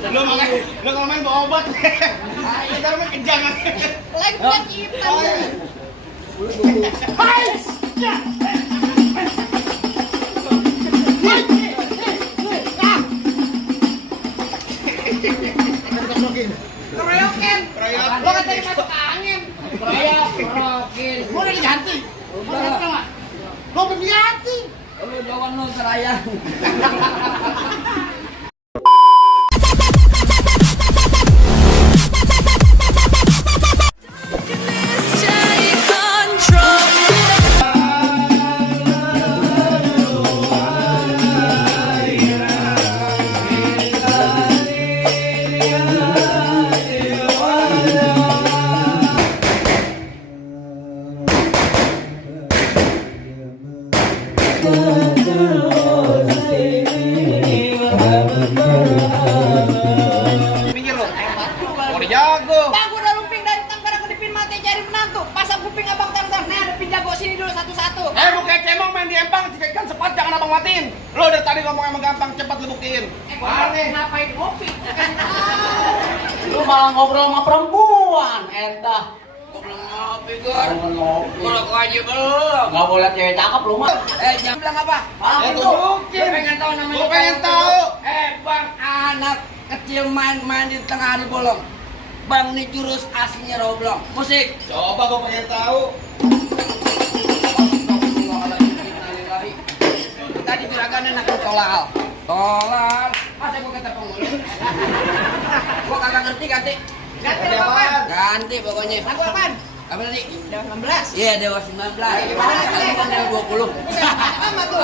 Lu kalau main bawa obat. Kita main kejang. Lagi penyakitan. Hai. Keroyokin. Lo katanya masuk angin. Keroyokin. Mau udah diganti. Udah. Lo belum diganti. Lu jangan lu serayang. Minggir lo. Mau dijago. Bang, gua udah lumping dari tangkar aku dipin mati cari menantu. Pasang kuping abang tar. Nah, ada pin jago sini dulu satu-satu. Mau kayak cemong main di empang, kan cepat jangan abang matiin. Lo dari tadi ngomong emang gampang, cepat lu buktiin. Ngapain ngopi? Lu malah ngobrol sama perempuan, entah. Gua belum ngopi, Gur. Ngopi. Gua rokok aja belum. Enggak boleh cewek cakep lu mah. Jangan bilang apa? Ah, Ya, itu. tunjukin. Gua pengen tahu namanya. Gua pengen tahu. Bang, anak kecil main-main di tengah hari bolong. Bang, ini jurus aslinya Roblong. Musik. Coba gua pengen tahu. Tadi juragan enak tolal. Tolal. Masa gua kata pengulis? Gua kagak ngerti ganti. Ganti nama apaan? Ganti pokoknya. Lagu apaan? Apa tadi? Dewa 19. Iya, Dewa 19. Gimana? Kalian kan Dewa 20. Banyak amat tuh.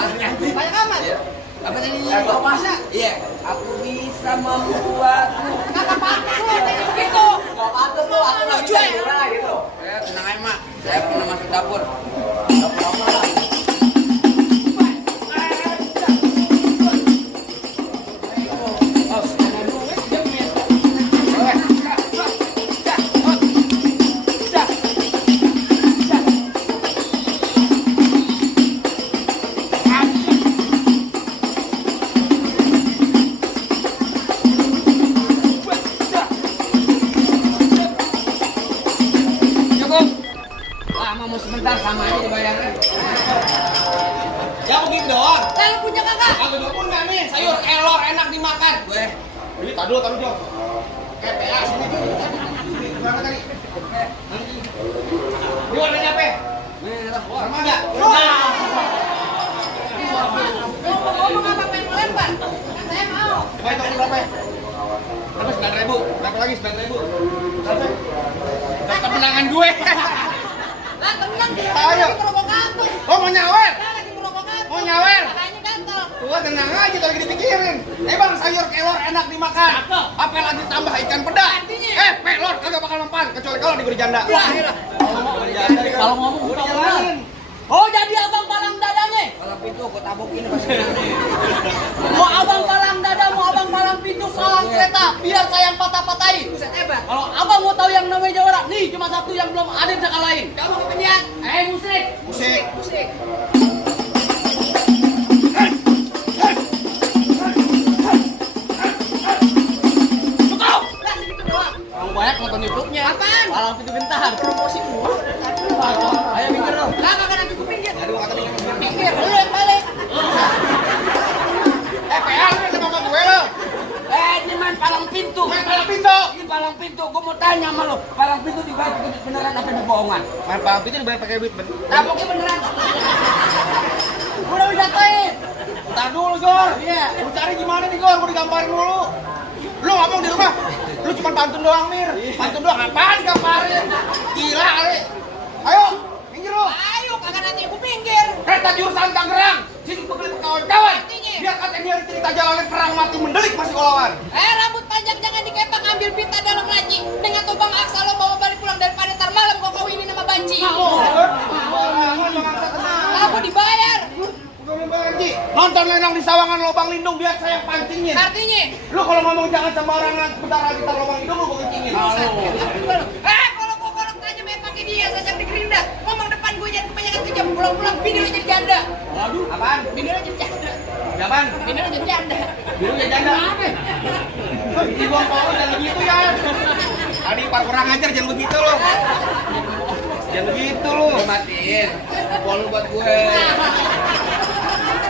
Banyak amat. Iya. Apa tadi? Gua masa? Iya. Aku bisa membuatmu. Kagak pantas lu tadi begitu. Enggak patut lu, aku enggak bisa gimana gitu. Tenang aja, Mak. Saya pernah masuk dapur. Cukup. Lama mau sebentar sama aja dibayarnya. Ya begitu doang. Lalu punya kakak. Aku pun nggak nih, sayur kelor enak dimakan. Gue Ini taruh Jo. PA sini. Berapa tadi? Ini warnanya apa? merah. Sama nggak? Ngomong apa pengen melempar? Kan saya mau. Baik, tadi berapa? Berapa? 9.000. Berapa lagi 9.000? Berapa? Dapat menangan gue. Lah, tenang dia. Ayo. Lagi merokok kantor. Oh mau nyawer? Lah, lagi merokok kantor. Mau nyawer? Makanya gatal. Gua tenang aja lagi dipikirin. Bang sayur kelor enak dimakan. Apa lagi tambah ikan peda? Pelor kagak bakal mempan kecuali kalau diberi janda. Kalau ngomong Gua suka dijalanin. Oh, jadi abang palang dadanya. Kalau pintu gua tabokin pasti gini. Mau abang palang dada, mau abang palang pintu, palang kereta, biar saya yang patah-patahin. Buset hebat. Kalau abang mau tahu yang namanya Jawara, nih cuma satu yang belum ada yang bisa kalahin. Kamu kependian. Musik. Musik. Musik. Cukup. Lah, segitu doang. Kamu banyak nonton YouTube-nya. Apaan? Palang pintu bentar. Promosi gua. Ayo minggir lo. Lah, kagak nanti kuping dia. Aduh kata dia. Pinggir, lu yang balik. PA lu sama sama gue lo. Ini main palang pintu. Main palang pintu. Ini palang pintu. Gua mau tanya sama lo. Palang pintu dibayar pakai duit beneran apa duit bohongan? Main palang pintu dibayar pakai duit bener. Taboknya beneran. Gua udah jatuhin. Ntar dulu Gor. Iya. Lu cari gimana nih Gor? Gua digamparin mulu. Lu ngomong di rumah. Lu cuma pantun doang Mir. Pantun doang apaan gamparin? Gila kali. Ayo, minggir lu. Ayo, kagak nanti aku pinggir. Kereta jurusan Tangerang. Sini gua beli kawan-kawan. Artinya? Biar kata dia cerita jalanin perang mati mendelik masih kolawan. Rambut panjang jangan dikepak, ambil pita dalam laci. Dengan tubang aksa lo bawa balik pulang daripada ntar malam kau kawinin nama banci. Barangan bangsa kenal. Aku dibayar. Gua mau banci. Nonton lenong di sawangan lobang lindung biar saya yang pancingin. Artinya? Lu kalau ngomong jangan sembarangan, bentar lagi tar lobang hidung lu gua kencingin. Kalau kau kolok aja main pakai dia sajak di gerinda. Ngomong depan gue jangan kebanyakan kejam. Pulang-pulang bini lo jadi janda. Waduh, apaan? Bini lo jadi janda. Apaan? Bini lo jadi janda. Biru ya janda. Ini gua mau jangan begitu ya. Tadi par kurang ajar jangan begitu lo. Jangan begitu lo. Gue matiin. Pol lu buat gue.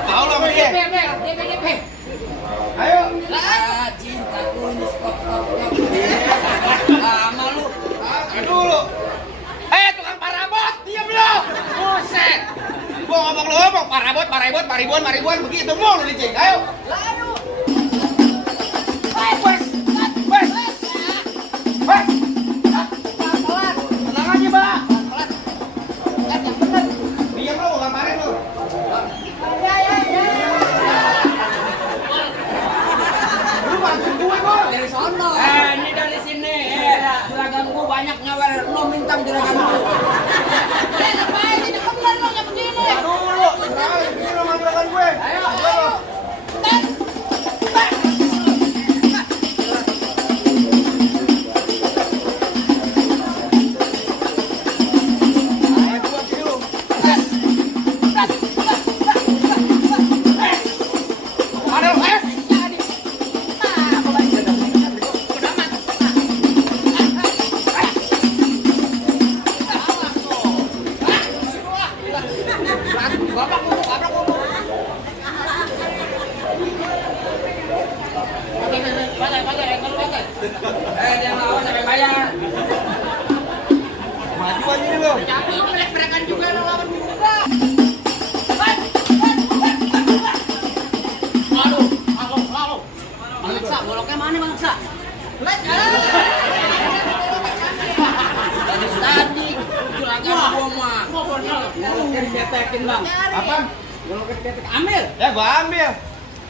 Tahu lo sama dia. DP. Ayo. Ah, cintaku ini stop. Lama lu. Aduh lo. Tukang parabot, diam lo. Buset. Gua ngomong lo ngomong parabot, maribuan begitu mulu nih, Cing. Ayo. Lalu. Wes. Pelan. Tenang aja, Mbak. Pelan. Yang bener. Diam lo, gua gambarin lo. Ya. Lu bantuin gue kok. Dari sono. Ini dari sini. Juragan gue banyak nyawer. Lo minta juragan gue. Ngapain ini bener lo yang begini? Aduh lo, kenapa begini lo manggilkan gue? Ayo. Dan. Jangan lawan sampai bayar. Maju aja nih lo. Mereka juga lo lawan juga. Aduh, aku. Bangsa, goloknya mana bangsa? Tadi juragan gue mah. Gua bener. Goloknya ditetekin bang. Apaan? Goloknya ditetek. Ambil. Ya gua ambil.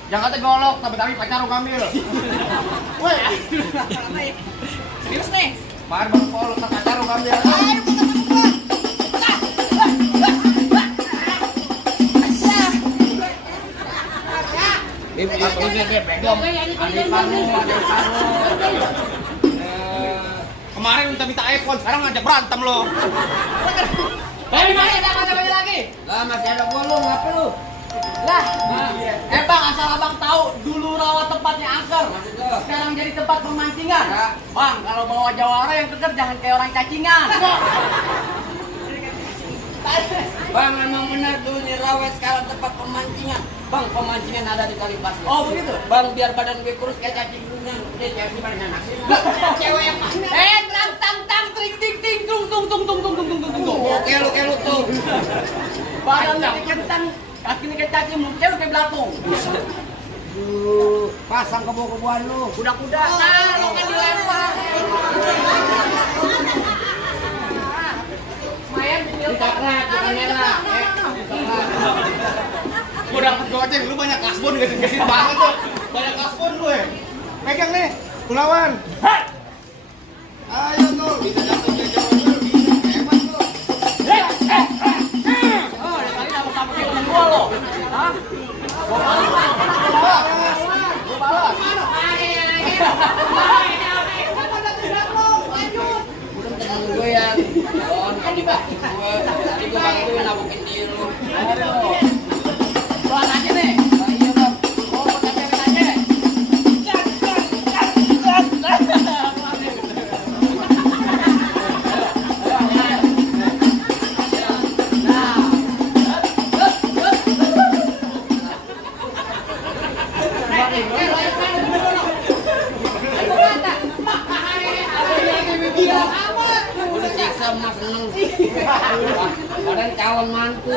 Jangan kata golok, tapi pacar lu ambil. Woi. Serius nih. Mar bang polo tak pacar lu ambil. Ayo Kemarin minta iPhone, sekarang ngajak berantem lo. Dari mana ada macam-macam lagi? Lah masih ada gue lu, ngapa lu? Lah, bang asal abang tahu dulu rawa tempatnya angker, sekarang jadi tempat pemancingan. Ya. Bang, kalau bawa jawara yang keker jangan kayak orang cacingan. Bang, memang benar dulu nih rawa sekarang tempat pemancingan. Bang, pemancingan ada di Kalipasir. Oh begitu? Bang, biar badan gue kurus kayak cacing bunga. Dia cewek di mana anak. cewek yang mana? Tang ting ting ting tung tung tung tung tung tung tung tung tung. Kayak lu tuh. Badan kayak kentang, kaki kayak cacing, mulutnya lu kayak belatung. Pasang kebo-keboan lu. Kuda-kuda. Lo kan dilempar. Mayan Dikakrak, bukan merah. Gua dapet goceng, lu banyak kasbon gesit banget tuh. Banyak kasbon lu ya. Pegang nih, kulawan. Ayo tuh, bisa jatuh dia jauh bisa hebat tuh. Oh, dari tadi sama-sama kayak gua lo. Hah? Gua balas. Temen gue ya. Kan dibantu gue. Tadi gue bantuin nabukin dia lu. Pelan aja nih. Iya bang. Oh, pakai cewek aja. Udah siksa mas seneng. Badan calon mantu.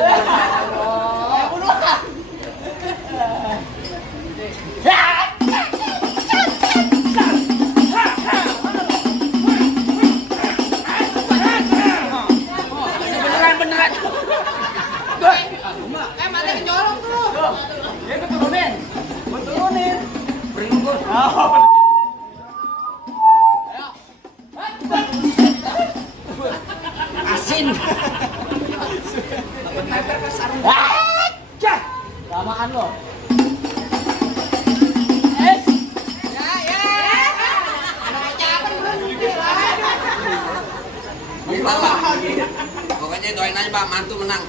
Beneran. mata kecolok tuh. Dia keturunin. Gua turunin. Beringus. Asin. Lamaan lo. Pokoknya doain aja Pak, mantu menang.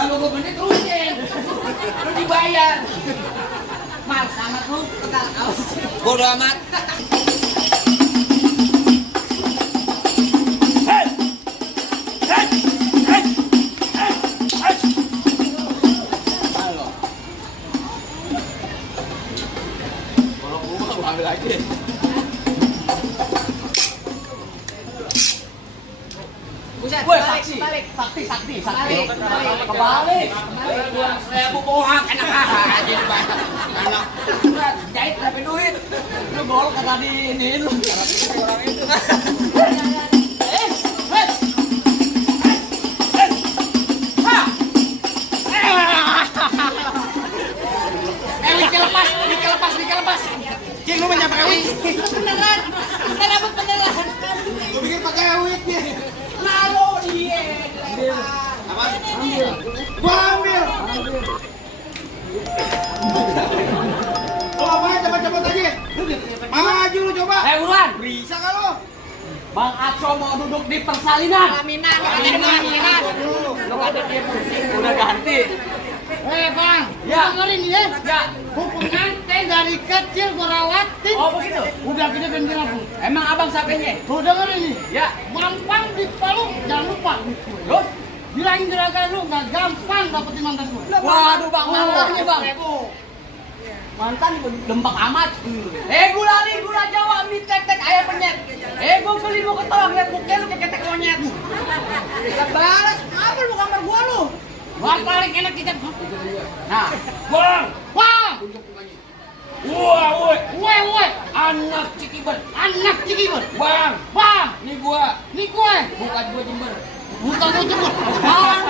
Kalau gue bener terusin. Lu dibayar. Males amat lu, tegal kaos. Bodoh amat. Ambil lagi. Buset, Gue balik, saksi. balik. Sakti. Balik. Kebalik. Saya bohong enak aja di banyak. Anak Jahit berapa duit? Lu gol kata di ini lu. orang itu. Dikelepas. Cing, lu main pakai wig. Beneran. Kita dapat beneran. Gue pikir pakai wig nih. Lalu dia. Apa? Gua ambil. Lu apaan cepet-cepet aja. Maju lu coba. Buruan. Bisa kan lu? Bang Aco mau duduk di persalinan. Pelaminan, pelaminan. Lu ada dia udah ganti. Bang, Ya. dengerin ya. Ya. Hukuman teh dari kecil gua rawatin. Oh begitu. Udah gede dan bilang, Emang abang sapenya? tuh dengerin nih. Ya. Gampang dipeluk, jangan lupa. Terus? Bilangin juragan lu nggak gampang dapetin mantan lu. Waduh bang, mantap nih bang. Mantan dembak amat. Gula Jawa mie tek ayam penyet. Gua beli mau ketolong lihat muka lu kayak ketek monyet. Balas, apa lu kamar gua lu? Gua paling enak kita. Nah, bang, Bang, woi, anak Cikiber, bang, nih gua, nih gue, bukan gua Jember. bukan lu jemput, bang,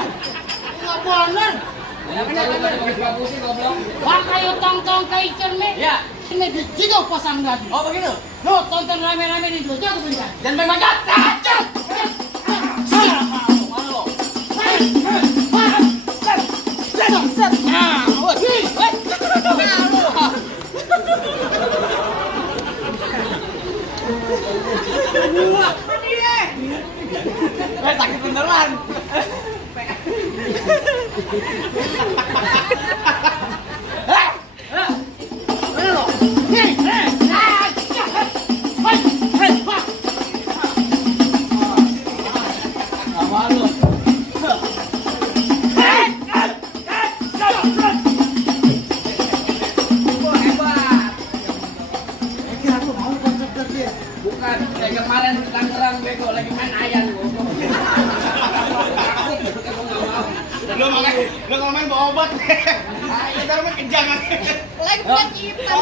nggak bener. Bagusin goblok. Bang kayu tong kayak ikan nih. Ya. Ini di Cido pasang lagi. Oh begitu. Lu tonton rame-rame di Jogja tuh bentar. Dan main manjat. Kacau. Sakit beneran. Bukan, kayak kemarin di Tangerang bego lagi main ayam gua. Lu kalau main bawa obat. Kita main kejang. Lagi punya cipta.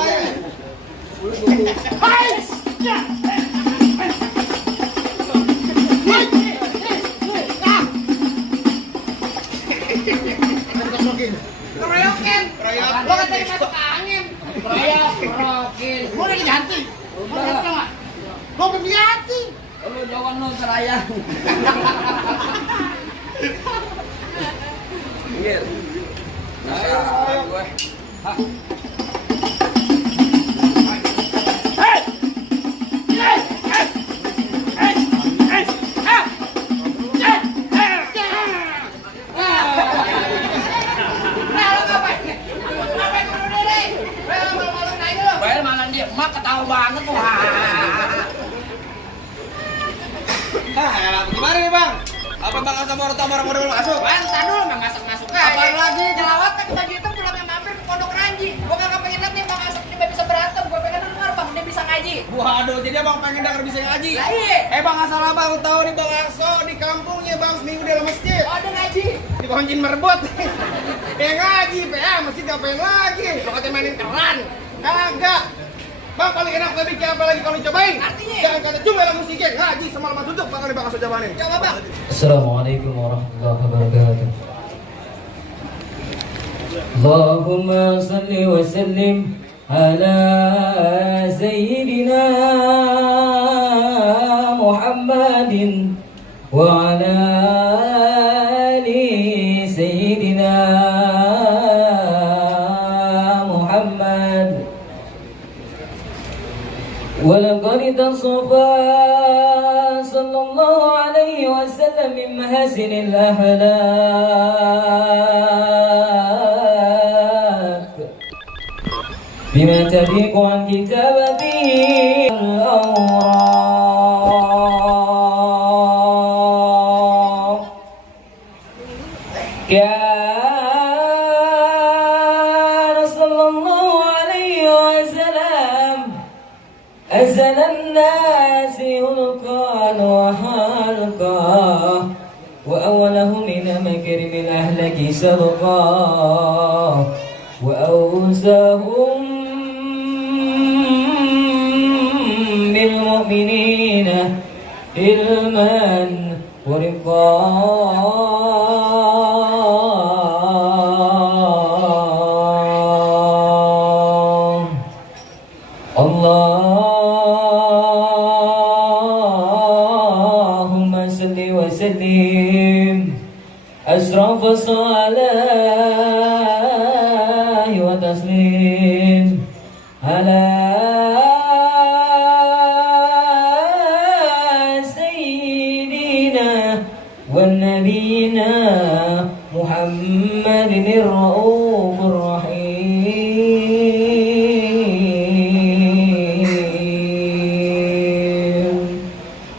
Keroyokin. Lo katanya masuk angin. Keroyokin. Gua udah diganti. Gua udah diganti. Lu jauhan lu serayang. Pinggir. Ayo gue. Bayar mana dia? Emak ketawa banget tuh. Gimana nih bang? Apa bang sama orang model masuk? Bantar dulu Bang Asep masuk aja. Apaan lagi? Jelawat kan tadi itu pulang yang mampir ke Pondok Ranji. Gua kagak pengen lihat nih Bang Asep ini bisa berantem. Gua pengen denger Bang dia bisa ngaji. Waduh, jadi abang pengen denger bisa ngaji? Lah iya. Bang asal abang tahu nih bang Arso di kampungnya bang seminggu di dalam masjid. Oh ada ngaji. Di pohon jin merebut. Ngaji, masjid ngapain lagi? Lo katanya mainin keran? Kagak. Bang paling enak gue bikin apa lagi kalau dicobain? Artinya? Jangan kata cuma lah musiknya ngaji semalam tutup bang bang Arso jawanin. Coba Bang. Assalamualaikum warahmatullahi wabarakatuh. Allahumma salli wa sallim ala sayyidina Muhammadin wa ala ali sayyidina Muhammad wa lam لقد تصفى صلى الله عليه وسلم من محاسن الأخلاق بما تليق عن كتابته الأوراق كان صلى الله عليه وسلم أزل الناس خلقا وخلقا وأولهم من مكرم الأهلك سبقا وأوساهم بالمؤمنين علما ورقا اللهم صل وسلم أشرف الصلاة وتسليم على سيدنا ونبينا محمد الرؤوف الرحيم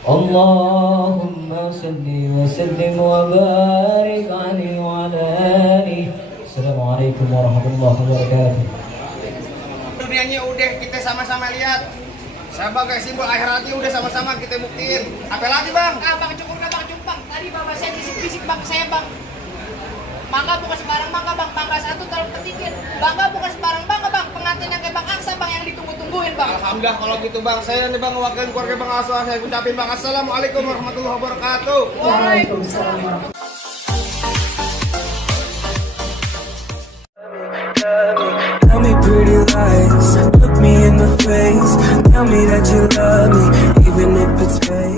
اللهم صل وسلم وبارك عليه وعلى آله. Assalamualaikum warahmatullahi wabarakatuh. Dunianya udah kita sama-sama lihat. Sebagai simbol akhiratnya udah sama-sama kita buktiin. Apa lagi bang? Bang cukur bang cumpang. Tadi bapak saya bisik-bisik bang saya bang. Mangga bukan sembarang mangga bang. Mangga satu kalau petikin. Bangga bukan sembarang bangga bang. Pengantin yang kayak bang Aksa bang yang ditunggu-tungguin bang. Alhamdulillah kalau gitu bang. Saya nih bang wakil keluarga bang Aswa. Saya ucapin bang assalamualaikum warahmatullahi wabarakatuh. Waalaikumsalam warahmatullahi Tell me pretty lies, look me in the face. Tell me that you love me, even if it's fake.